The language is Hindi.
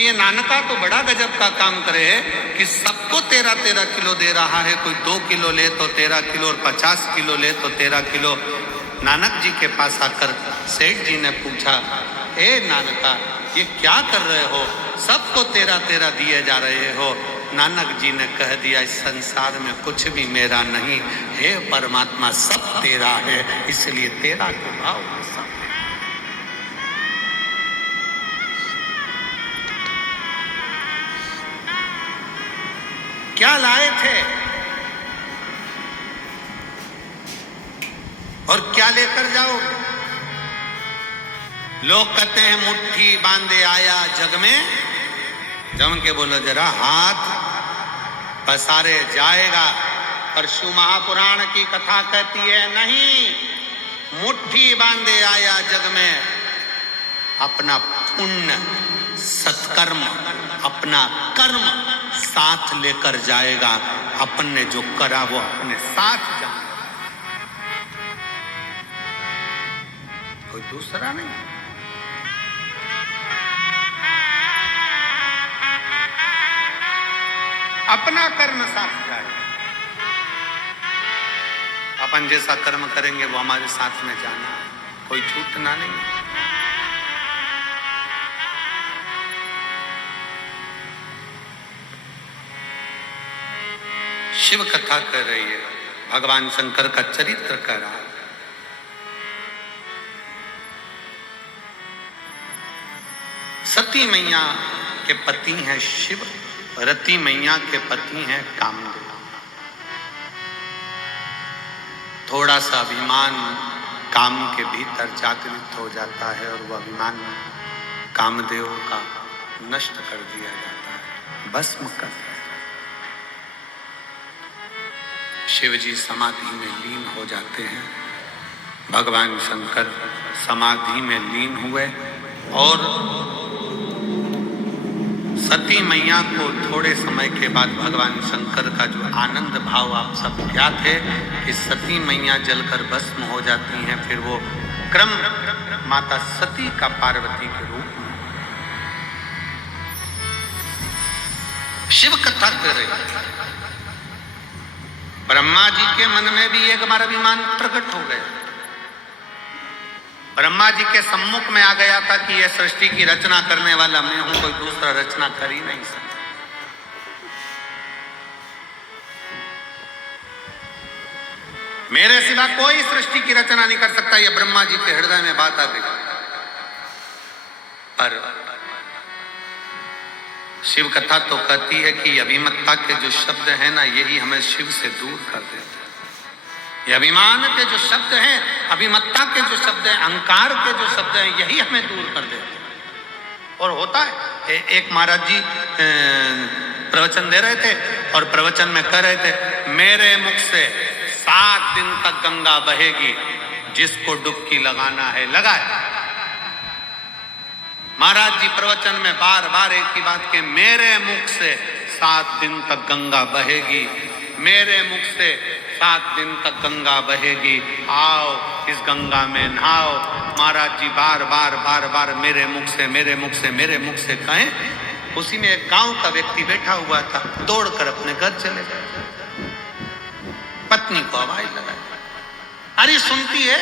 कि ये नानका तो बड़ा गजब का काम करे कि सबको 13-13 किलो दे रहा है। कोई 2 किलो ले तो 13 किलो और 50 किलो ले तो 13 किलो। नानक जी के पास आकर सेठ जी ने पूछा, ए नानका ये क्या कर रहे हो, सबको 13-13 दिए जा रहे हो। नानक जी ने कह दिया, इस संसार में कुछ भी मेरा नहीं, हे परमात्मा सब तेरा है, इसलिए तेरा के भाव में सब। क्या लाए थे और क्या लेकर जाओगे? लोग कहते हैं मुट्ठी बांधे आया जग में, जम के बोलो जरा हाथ पसारे जाएगा। परशु महापुराण की कथा कहती है नहीं, मुट्ठी बांधे आया जग में, अपना पुण्य सत्कर्म अपना कर्म साथ लेकर जाएगा। अपन ने जो करा वो अपने साथ जाएगा, कोई दूसरा नहीं। अपना कर्म साथ जाएगा। अपन जैसा कर्म करेंगे वो हमारे साथ में जाना, कोई छूटना नहीं। शिव कथा कर रही है, भगवान शंकर का चरित्र कर रहा है। सती मैया के पति हैं शिव, रति मैया के पति हैं कामदेव। थोड़ा सा अभिमान काम के भीतर जागृत हो जाता है और वह अभिमान कामदेव का नष्ट कर दिया जाता है, भस्म कर दिया। शिव जी समाधि में लीन हो जाते हैं। भगवान शंकर समाधि में लीन हुए और सती मैया को थोड़े समय के बाद भगवान शंकर का जो आनंद भाव आप सब ज्ञात है कि सती मैया जलकर भस्म हो जाती हैं, फिर वो क्रम माता सती का पार्वती के रूप में शिव कथा कर रहे। ब्रह्मा जी के मन में भी एक बार अभिमान प्रकट हो गया। ब्रह्मा जी के सम्मुख में आ गया था कि यह सृष्टि की रचना करने वाला मैं हूं, कोई दूसरा रचना कर ही नहीं सकता। मेरे सिवा कोई सृष्टि की रचना नहीं कर सकता, यह ब्रह्मा जी के हृदय में बात आ गई। पर शिव कथा तो कहती है कि अभिमत्ता के जो शब्द हैं ना, यही हमें शिव से दूर कर देते हैं। ये अभिमान के जो शब्द हैं, अभिमत्ता के जो शब्द हैं, अहंकार के जो शब्द हैं, यही हमें दूर कर देते हैं। और होता है, एक महाराज जी प्रवचन दे रहे थे और प्रवचन में कह रहे थे, मेरे मुख से 7 दिन तक गंगा बहेगी, जिसको डुबकी लगाना है लगाए। महाराज जी प्रवचन में बार बार एक ही बात के, मेरे मुख से 7 दिन तक गंगा बहेगी, मेरे मुख से 7 दिन तक गंगा बहेगी, आओ इस गंगा में नहाओ। महाराज जी बार बार बार बार मेरे मुख से मेरे मुख से मेरे मुख से कहें। उसी में एक गांव का व्यक्ति बैठा हुआ था, दौड़कर अपने घर चले गए। पत्नी को आवाज लगाई, अरे सुनती है